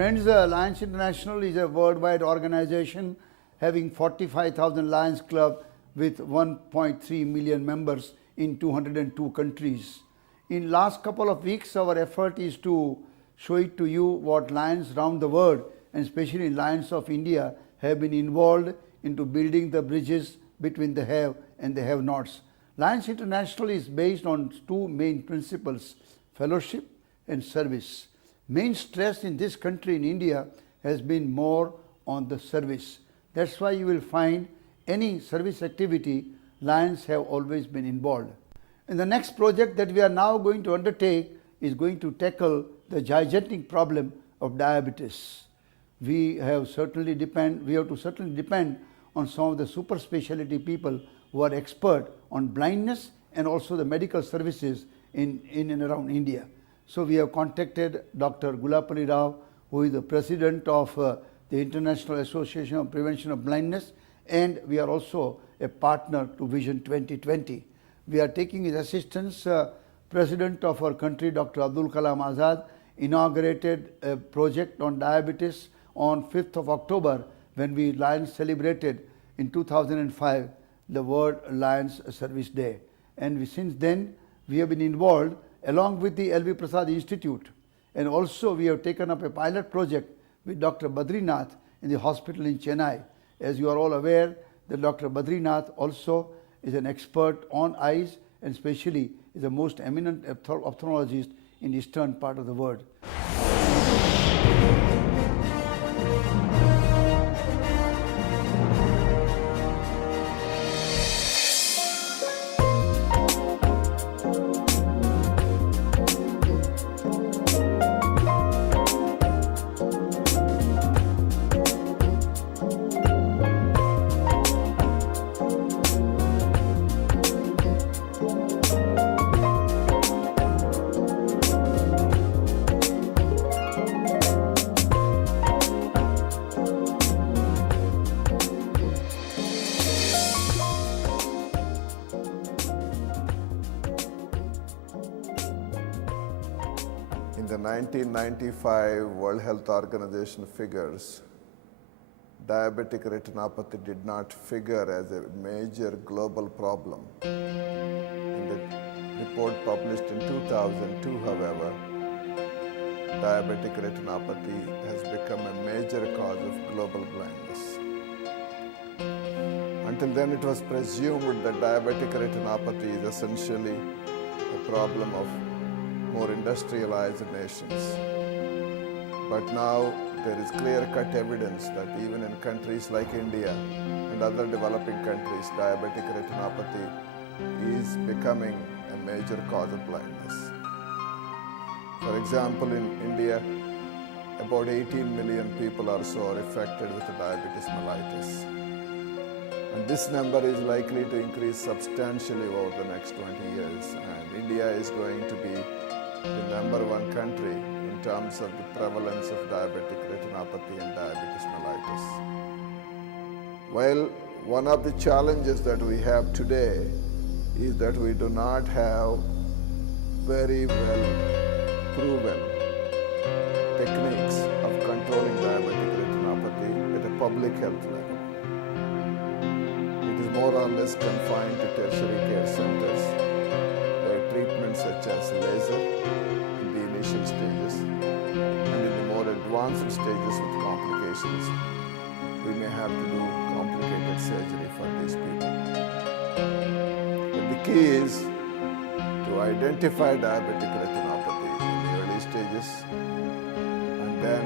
Friends, Lions International is a worldwide organization having 45,000 Lions Club with 1.3 million members in 202 countries. In last couple of weeks, our effort is to show it to you what Lions around the world, and especially Lions of India, have been involved into building the bridges between the have and the have-nots. Lions International is based on two main principles: fellowship and service. Main stress in this country, in India, has been more on the service. That's why you will find any service activity, Lions have always been involved. And the next project that we are now going to undertake is going to tackle the gigantic problem of diabetes. We have to certainly depend on some of the super specialty people who are expert on blindness and also the medical services in and around India. So we have contacted Dr. Gulapalli Rao, who is the president of the International Association of Prevention of Blindness, and we are also a partner to Vision 2020. We are taking his assistance. President of our country, Dr. Abdul Kalam Azad, inaugurated a project on diabetes on 5th of October when we Lions celebrated in 2005 the World Lions Service Day. And since then we have been involved along with the L.V. Prasad Institute, and also we have taken up a pilot project with Dr. Badrinath in the hospital in Chennai. As you are all aware, that Dr. Badrinath also is an expert on eyes and especially is the most eminent ophthalmologist in the eastern part of the world. In the 1995 World Health Organization figures, diabetic retinopathy did not figure as a major global problem. In the report published in 2002, however, diabetic retinopathy has become a major cause of global blindness. Until then, it was presumed that diabetic retinopathy is essentially a problem of more industrialized nations. But now there is clear-cut evidence that even in countries like India and other developing countries, diabetic retinopathy is becoming a major cause of blindness. For example, in India, about 18 million people or so are affected with diabetes mellitus. And this number is likely to increase substantially over the next 20 years. And India is going to be the #1 country in terms of the prevalence of diabetic retinopathy and diabetes mellitus. Well, one of the challenges that we have today is that we do not have very well proven techniques of controlling diabetic retinopathy at a public health level. It is more or less confined to tertiary care centers where treatments such as laser in the initial stages and in the more advanced stages with complications, we may have to do complicated surgery for these people. But the key is to identify diabetic retinopathy in the early stages and then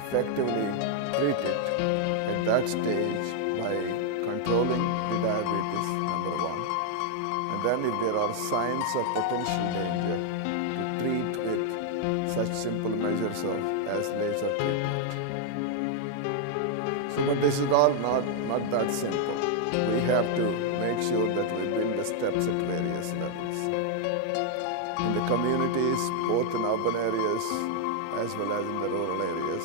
effectively treat it at that stage by controlling the diabetes, #1. And then if there are signs of potential danger, to treat with such simple measures as laser treatment. So, but this is all not that simple. We have to make sure that we build the steps at various levels. In the communities, both in urban areas as well as in the rural areas,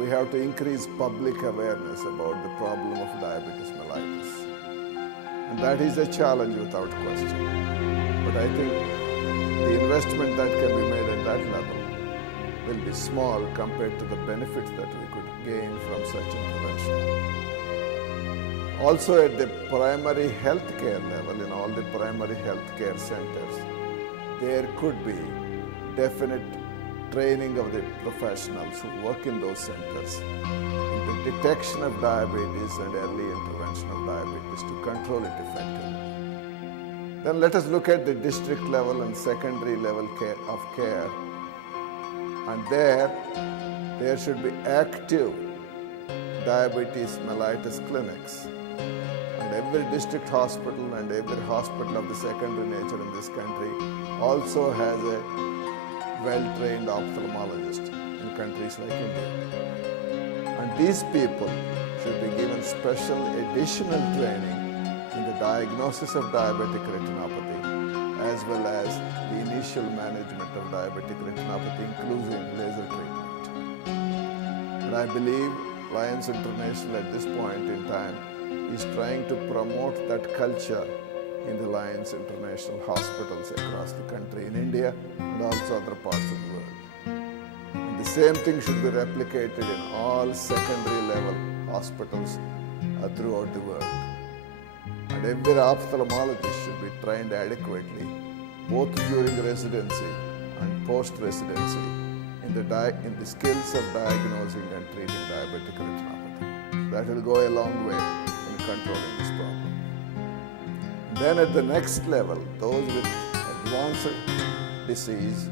we have to increase public awareness about the problem of diabetes mellitus. And that is a challenge without question. But I think the investment that can be made at that level will be small compared to the benefits that we could gain from such intervention. Also at the primary health care level, in all the primary health care centers, there could be definite training of the professionals who work in those centers in the detection of diabetes and early intervention of diabetes to control it effectively. Then let us look at the district level and secondary level of care. And there should be active diabetes mellitus clinics. And every district hospital and every hospital of the secondary nature in this country also has a well-trained ophthalmologist in countries like India. And these people should be given special additional training in the diagnosis of diabetic retinopathy as well as the initial management of diabetic retinopathy, including laser treatment. And I believe Lions International at this point in time is trying to promote that culture in the Lions International hospitals across the country in India and also other parts of the world. And the same thing should be replicated in all secondary level hospitals throughout the world. And every ophthalmologist should be trained adequately both during residency and post-residency in the skills of diagnosing and treating diabetic retinopathy. That will go a long way in controlling this problem. Then at the next level, those with advanced disease,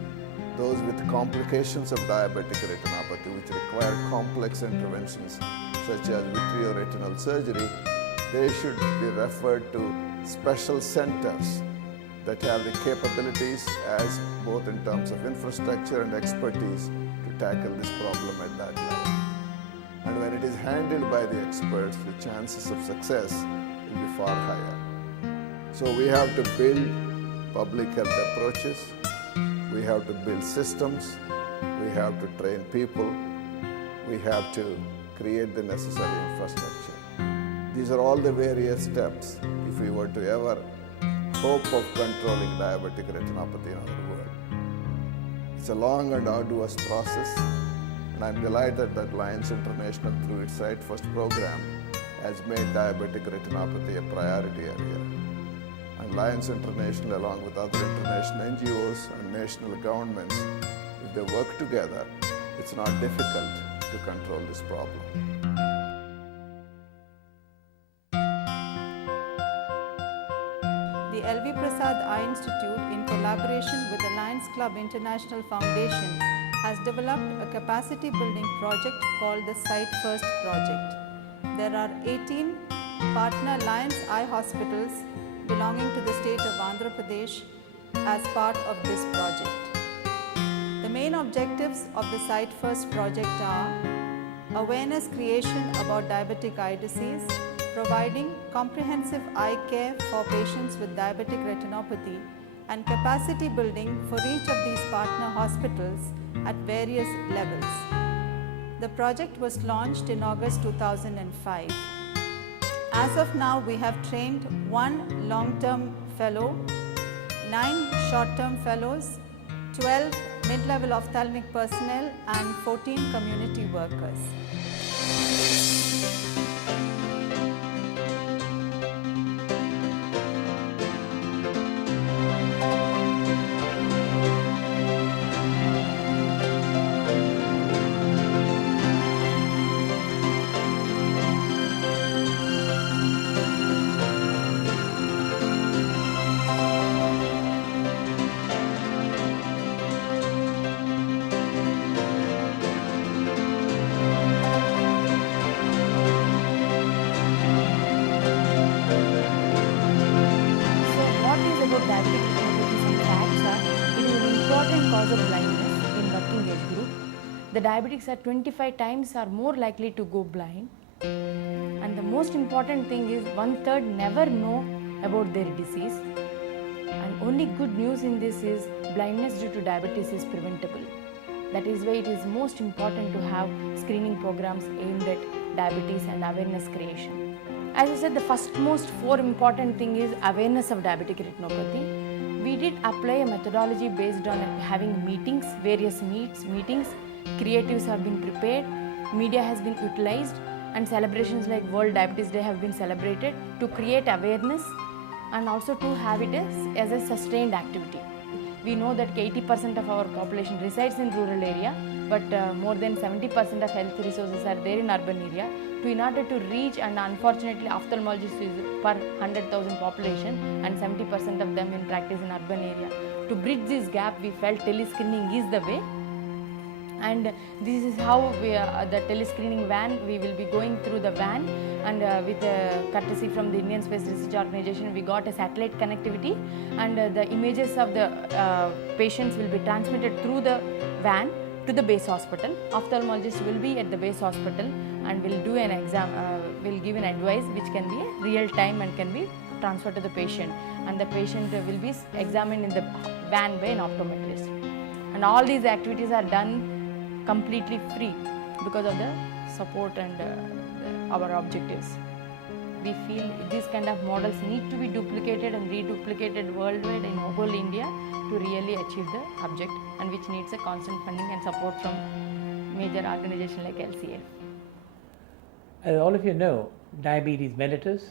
those with complications of diabetic retinopathy which require complex interventions such as vitreoretinal surgery, they should be referred to special centers that have the capabilities as both in terms of infrastructure and expertise to tackle this problem at that level. And when it is handled by the experts, the chances of success will be far higher. So we have to build public health approaches, we have to build systems, we have to train people, we have to create the necessary infrastructure. These are all the various steps if we were to ever hope of controlling diabetic retinopathy in our world. It's a long and arduous process, and I'm delighted that Lions International, through its Sight First program, has made diabetic retinopathy a priority area. And Lions International, along with other international NGOs and national governments, if they work together, it's not difficult to control this problem. The L.V. Prasad Eye Institute, in collaboration with the Lions Club International Foundation, has developed a capacity building project called the Sight First Project. There are 18 partner Lions Eye hospitals belonging to the state of Andhra Pradesh as part of this project. The main objectives of the Sight First project are awareness creation about diabetic eye disease, providing comprehensive eye care for patients with diabetic retinopathy, and capacity building for each of these partner hospitals at various levels. The project was launched in August 2005. As of now, we have trained 1 long-term fellow, 9 short-term fellows, 12 mid-level ophthalmic personnel, and 14 community workers. Diabetic retinopathy, some facts are, it is an important cause of blindness in working age group. The diabetics are 25 times are more likely to go blind. And the most important thing is 1/3 never know about their disease. And only good news in this is blindness due to diabetes is preventable. That is why it is most important to have screening programs aimed at diabetes and awareness creation. As I said, the first most 4 important thing is awareness of diabetic retinopathy. We did apply a methodology based on having meetings, various meetings, creatives have been prepared, media has been utilized, and celebrations like World Diabetes Day have been celebrated to create awareness and also to have it as a sustained activity. We know that 80% of our population resides in rural area, but more than 70% of health resources are there in urban area. In order to reach, and unfortunately ophthalmologist is per 100,000 population and 70% of them in practice in urban area. To bridge this gap, we felt telescreening is the way. And this is how the telescreening van, we will be going through the van, and with courtesy from the Indian Space Research Organization, we got a satellite connectivity, and the images of the patients will be transmitted through the van to the base hospital. Ophthalmologist will be at the base hospital and will do an exam, will give an advice which can be real time and can be transferred to the patient, and the patient will be examined in the van by an optometrist. And all these activities are done completely free because of the support and our objectives. We feel these kind of models need to be duplicated and reduplicated worldwide in whole India to really achieve the object, and which needs a constant funding and support from major organizations like LCA. As all of you know, diabetes mellitus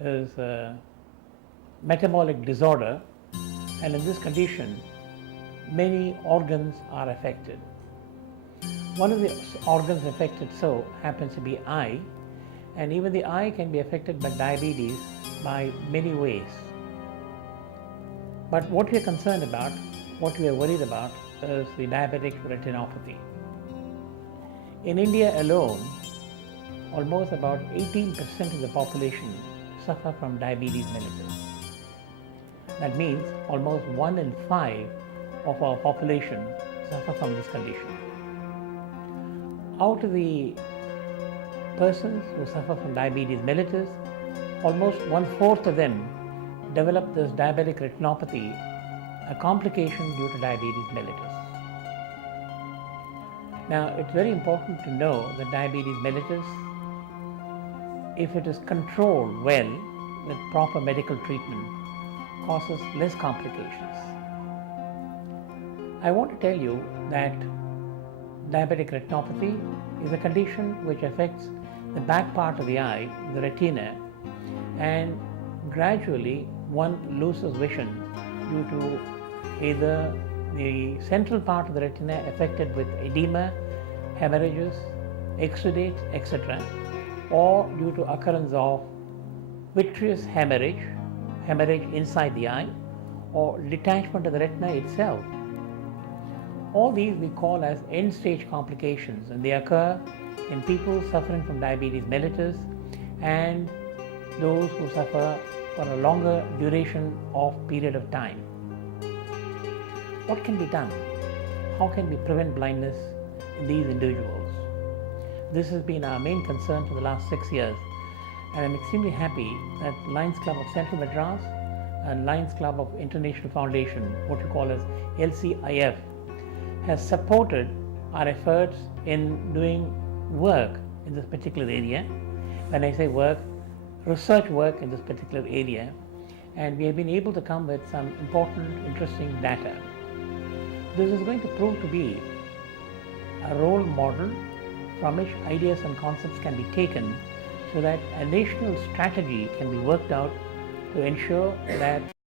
is a metabolic disorder, and in this condition many organs are affected. One of the organs affected so happens to be eye, and even the eye can be affected by diabetes by many ways. But what we are concerned about, what we are worried about, is the diabetic retinopathy. In India alone, almost about 18% of the population suffer from diabetes mellitus. That means almost 1 in 5 of our population suffer from this condition. Out of the persons who suffer from diabetes mellitus, almost 1/4 of them develop this diabetic retinopathy, a complication due to diabetes mellitus. Now, it's very important to know that diabetes mellitus, if it is controlled well with proper medical treatment, causes less complications. I want to tell you that diabetic retinopathy is a condition which affects the back part of the eye, the retina, and gradually one loses vision due to either the central part of the retina affected with edema, hemorrhages, exudates, etc., or due to occurrence of vitreous hemorrhage inside the eye, or detachment of the retina itself. All these we call as end-stage complications, and they occur in people suffering from diabetes mellitus and those who suffer for a longer duration of period of time. What can be done? How can we prevent blindness in these individuals? This has been our main concern for the last 6 years, and I'm extremely happy that Lions Club of Central Madras and Lions Club of International Foundation, what we call as LCIF, has supported our efforts in doing work in this particular area. When I say work, research work in this particular area, and we have been able to come with some important, interesting data. This is going to prove to be a role model from which ideas and concepts can be taken so that a national strategy can be worked out to ensure that